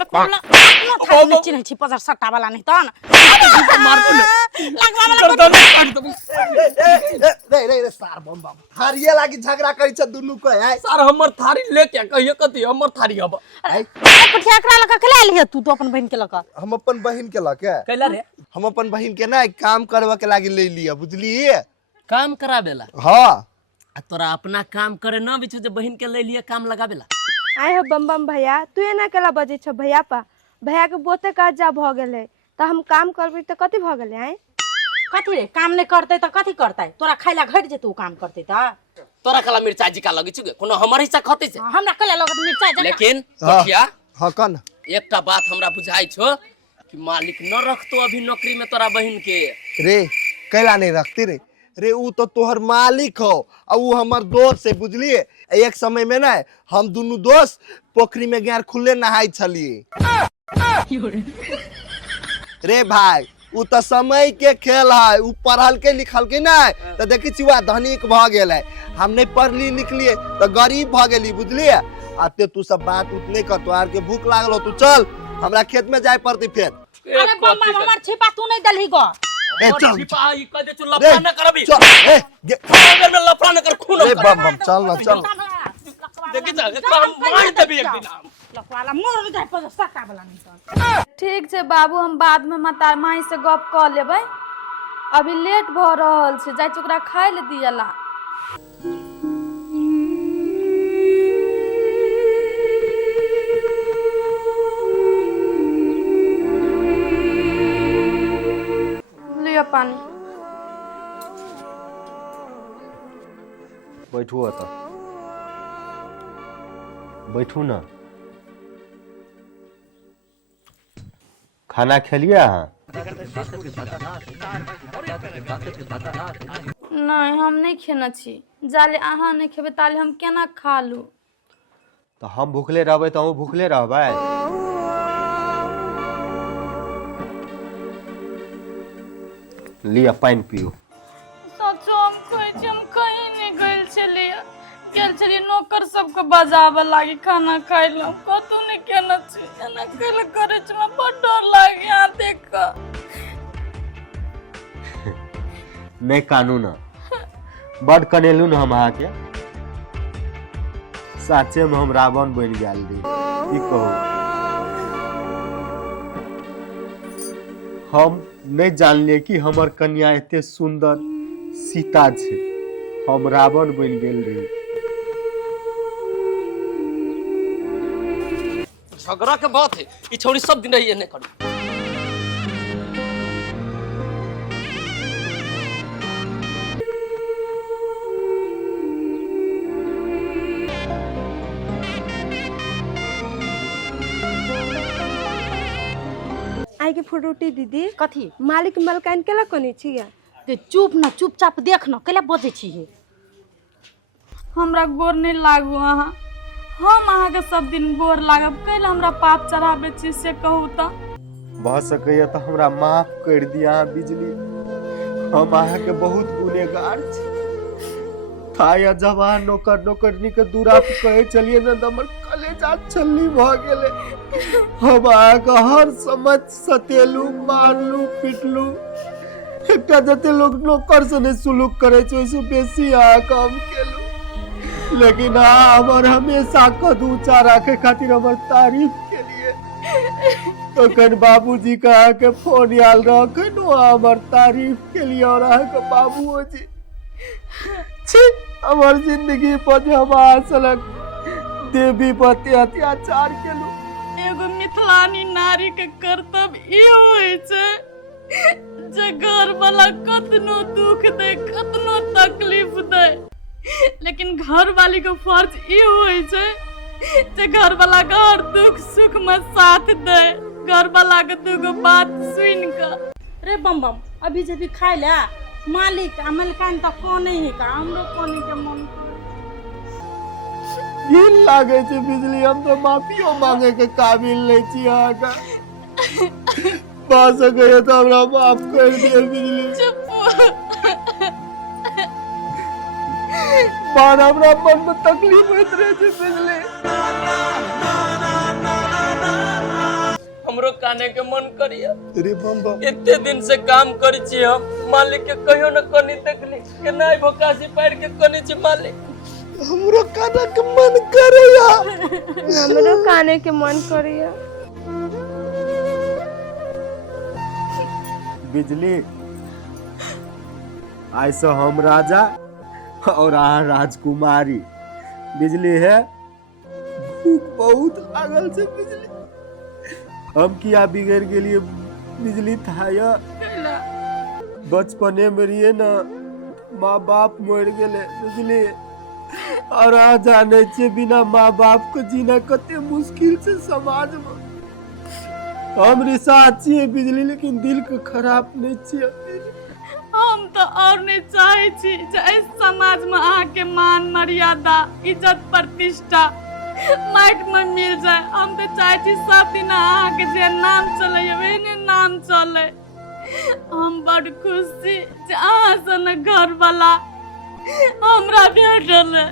लकवाला थाली में चिन्ह छी पजर सट्टा वाला नहीं तन मार बोले रे सार बम बम थारिये लागी झगड़ा करै छ दुनु को है सर हमर थारी लेके कहियो कथि हमर थारी अब पटिया एकरा लका केला लिह तू तो अपन बहन के लका हम अपन बहिन के लके कैला रे हम अपन बहिन के ना काम करवा के लागी ले लिया बुझली काम करावेला हां तोरा अपना काम करे न बिछु जे बहिन के ले लिए काम लगावेला आय हो बम बम भैया तू एना केला बजे छ भैया पा भैया के बोते का जा भ गेले त हम काम करबी त कथि भ गेले आय कथि रे काम नहीं करते त कथि करतै तोरा खाइला घट जे तू काम करते त तोरा कला मिर्चा जी का लगी छु कोनो हमर हिस्सा खते छै हमरा कला लगत मिर्चा जका लेकिन सखिया हां कन एकटा बात हमरा बुझाई छो कि मालिक न रखतो अभी नौकरी में तोरा बहिन के रे कैला नहीं रखते रे ऊ तो तोहर मालिक हो आ ऊ हमर दोस्त है बुझलिए एक समय में ना हम दोनों दोस्त पोखरी में गैर खुले नहाई छलिए रे भाई ऊ तो समय के खेल है ऊ पढ़ल के लिखल के ना तो देखी छिवा धनिक भ गेल है हम नहीं पढ़ली लिखलिए तो गरीब भ गेली बुझलिए आते तू सब बात उतने कर तोहार के भूख लागल तू चल हमरा खेत में जाय पड़ती फिर अरे बम्मा हमर छिपा तू नहीं दलही गो ए चल सिपाही कह दे तू लफड़ा न करबी चल ए अगर न लफड़ा न कर खून ए बम बम चल ना चल देखि जा हम मार देबी एक दिन लकवाला मोर जाय पजर सट्टा वाला नहीं तन ठीक छै बाबू हम बाद में माता माई से गप क लेबै अभी लेट भ रहल छै जाय ओकरा खाय ले दियला लिया पानी बैठू तो बैठू ना खाना खेलिए अहाँ नहीं हम नहीं खेना छी जाले अहाँ नहीं खेबे ताले हम केना खा लू तो हम भूखले रहबै तो हम भूखले रहबै लिया पानी पियो सचो हम कहीं नहीं गेल छलिए नौकर सबके बजावे लागी खाना खाइलम कतौ नहीं केना छी एना केला करे छ में बड़ डर लागे यहां देख के नहीं कानून बड़ कनेलू न हम अहाँ के साचे में हम रावण बन गेल दी की कहू हम नहीं जानलिए कि हमर कन्या एते सुंदर सीता छे हम रावण बन गेल रही झगड़ा के बात है ई छोरी सब दिन रही नहीं करू आई के फोटोटी दीदी कथि मालिक मलकान केला कोनी छिया ते चुप ना चुपचाप देख न केला बजे छी हमरा गोर नहीं लागू अहाँ हम अहाँ के सब दिन गोर लागब कैला हमरा पाप चढ़ाबे छी से कहू त भ सकैया तो हमरा माफ कर दिया बिजली हम अहाँ के बहुत गुनेगार छी थाया जवान नौकर नौकरनी के दूरा पे कहे चलिए न हमर कलेजा छल्ली भ गेले हम अहाँ के हर समझ सतेलू मारलू पिटलू एकटा जते लोग नौकर से नहीं सुलूक करे छै ओइसे बेसी अहाँ काम केलू लेकिन हमर हमेशा कद ऊंचा रखे खातिर हमर तारीफ के लिए तो कन बाबूजी का के फोन याल रखन हमर तारीफ के लिए और के बाबूजी छी हमर जिंदगी पर हम असलक देवी पति अत्याचार केलू एगो मिथिलानी नारी के कर्तव्य ई होय छै जे घर वाला कतनो दुख दे कतनो तकलीफ दे लेकिन घर वाली को फर्ज ई होय छै जे घर वाला के हर दुख सुख में साथ दे घर वाला के दुगो बात सुन के रे बम बम अभी जब भी खाइ ले मालिक अमलकान त कोने ही का हमरो कोने के मन घिन लागे छै बिजली हम तो माफियो मांगे के काबिल नहीं छी अहाँ का बस गए तो हमरा माफ कर दिए बिजली चुप बार हमरा मन में तकलीफ होइत रहे छै बिजली हमरो काने के मन करिया। रे बम बम इतने दिन से काम करी छी हम, मालिक के कहियो न कनी देखली के नहीं भोकासी पैर के कनी छी मालिक। हमरो काना के मन करैया। हमरो काने के मन करिया। बिजली ऐसा हम राजा और अहाँ राजकुमारी। बिजली है भूख बहुत लागल से बिजली। हम किया बिगड़ के लिए बिजली था या बचपने में रहिए ना माँ बाप मर गए बिजली। और आ जाने से बिना माँ बाप को जीना कते मुश्किल से समाज में। हम रिसात छिए बिजली लेकिन दिल के खराब नहीं छिए। हम तो और नहीं चाहे छी जे इस समाज में आके मान मर्यादा इज्जत प्रतिष्ठा माइट में मिल जाए। हम तो चाहे छी सब दिन आके जे नाम चले वही नाम चले। हम बड़ खुश छी जे अहाँ सन घर वाला हमरा भेटल है।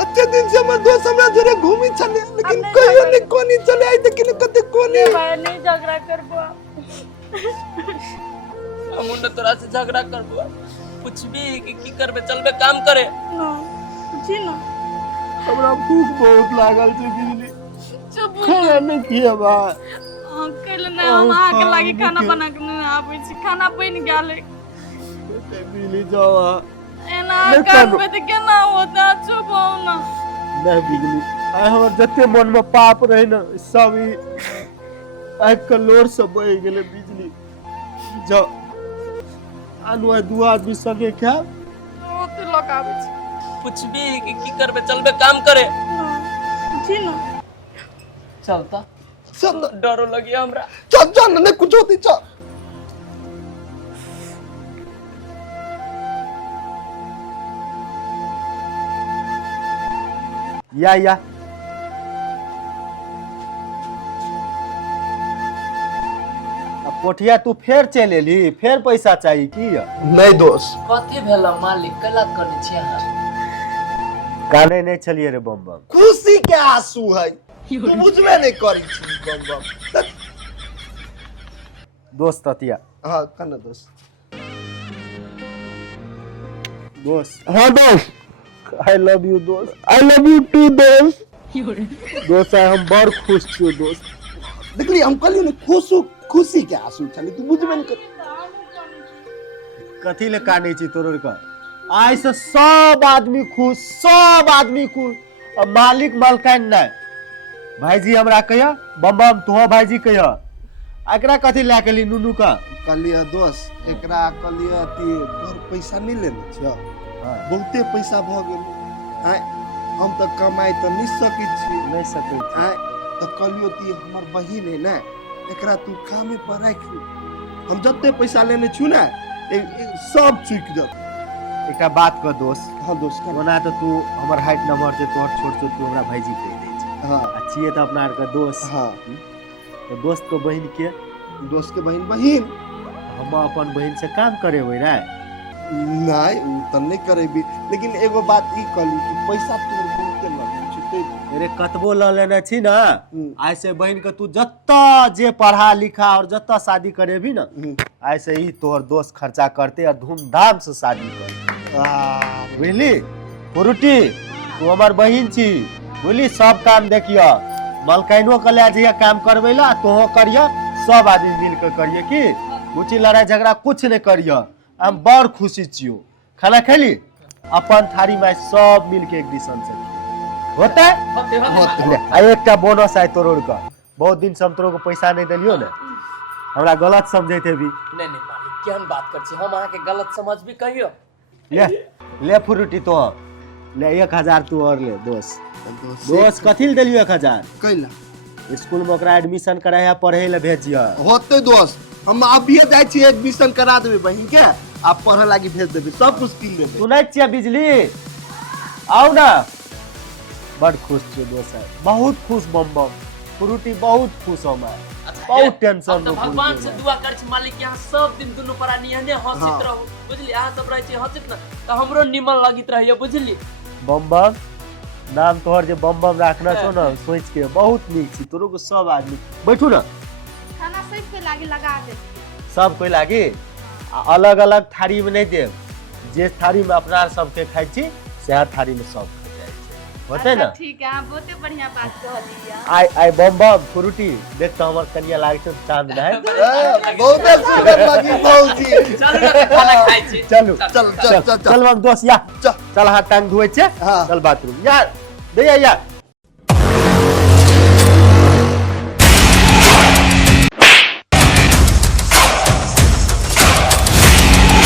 अच्छे दिन से हमर दोस्त हमरा जरे घूमी चले लेकिन कहियो नहीं कोनी चले आई त किने कते कोनी भाई नहीं झगड़ा करबो। हम उन तोरा से झगड़ा करबो पूछबी कि की करबे चलबे काम करे ना जी ना हमरा भूख बहुत लागल छै बिजली। चुप खाना नहीं किए बा। कल ने हम आके लागी खाना बना के नहीं आबै छी। खाना बन गेल है। बिजली जाओ एना नहीं करबे त केना होता। चुप हो ना। नहीं बिजली आइ हमर जते मन में पाप रहे ना सब ई आइ कलोर से बह गेले बिजली। जाओ आनु आइ दू आदमी संगे खाए। ओते लोग आबै छी। पूछबी कि की करबे चलबे काम करे ना जी ना चलता चल डरो लगी हमरा। चल चल नहीं कुछ होती चल। या अब पोठिया तू फेर चल एली फेर पैसा चाहिए की या? नहीं दोस्त कथी भेला मालिक कला करनी छी अहाँ? गाने नहीं चलिए रे बम बम। खुशी के आंसू है तू बुझबे नहीं करी छी बम बम। दोस्त अतिया हां कना दोस्त दोस्त हाँ दोस्त आई लव यू दोस्त। आई लव यू टू दोस्त। दोस्त आइ हम बड़ खुश छी दोस्त। देखली हम कहलियो ने खुशी के आंसू चली तू बुझबे नहीं कर। कथी ले काने छी तोर का? आइ से सब आदमी खुश सब आदमी खुश। अब मालिक मालकान नहीं भाईजी हमरा कहिया बम बम तो भाईजी कहिया एकरा कथी ला के ली नुनू का? कहलिए दोस्त एकरा कहलिए ती तोर पैसा नहीं लेने छ बहुते पैसा भ गेल आइ हम तो कमाई तो नहीं सकी छी नहीं सकै छी। आइ तो कहलियो ती हमर बहिन है ना एकरा तू कामे पर राख हम जत्ते पैसा लेने छु ना सब चुक जत। एकटा बात कर दोस्त। हां दोस्त कहना ओना तो तू हमर हाइट नंबर से तोहर छोट छोट तू हमरा भाईजी कह दे छी। हां अच्छी तो अपना का दोस्त। हां तो दोस्त को बहन के दोस्त के बहन हम अपन बहन से काम करे होई रे। नहीं उ त नहीं करेबी लेकिन एगो बात ई कहली कि पैसा तोर बहुते लगे छै अरे कतबो ल लेने छी ना आज से बहन के तू जत्ता जे पढ़ा लिखा और जत्ता शादी करेबी ना आज से ही तोहर दोस्त खर्चा करते और धूमधाम से शादी कर बुझली। पुरुटी तू हमार बहन छी बुझली सब काम देखियो मलकाइनो के ले जइया काम करबै ला तोहो करियो सब आदमी मिल के करियो की बुची लड़ाई झगड़ा कुछ नहीं करियो। हम बड़ खुशी छियो। खाना खैली अपन थारी में सब मिल के एक डिशन से होता है। आ एकटा बोनस आइ तोरो का बहुत दिन से हम तोरो को पैसा नहीं दिलियो ने हमरा गलत समझे थे भी। नहीं नहीं मालिक केहन बात कर छी हम अहाँ के गलत समझ भी कहियो। ले ले फ्रूटी तो ले 1000 तू और ले दोस्त कथी ले देलियो 1000 कैला स्कूल में ओकरा एडमिशन कराया पढ़े ले भेजिया होते दोस्त हम अभी जाय छी एडमिशन करा देबे बहिन के आप पढ़े लागी भेज देबे सब कुछ किन देबे। सुनै छियै बिजली आओ ना बड़ खुश छी दोस्त बहुत खुश बम बम फ्रूटी बहुत खुश हम बहुत टेंशन तो भगवान से दुआ कर छी मालिक यहाँ सब दिन दुनु प्राणी एहने हंसित रहो बुझली अहाँ सब रहे छी हंसित ना तो हमरो निमन लगित रहियो बुझली। बम बम नाम तोहर जे बम बम रखना छो ना सोच के बहुत नीक छी तोरो को सब आदमी बैठू ना खाना सब के लागे लगा दे सब कोई लागे अलग अलग थारी में नहीं देव जे थारी में अपना सबके खाइ छी से थारी में सब खा जाए छै होते ना ठीक है बहुते बढ़िया बात कह दिया आई बम बम फ्रूटी देख तो हमर कन्या लागे छै चांद है बहुत सुंदर लगी भौजी चल ना खाना खाइ छी चलू चल चल चल चल हम दोस्त या चल चल हाथ टांग धोए छे हाँ। चल बाथरूम यार दैया यार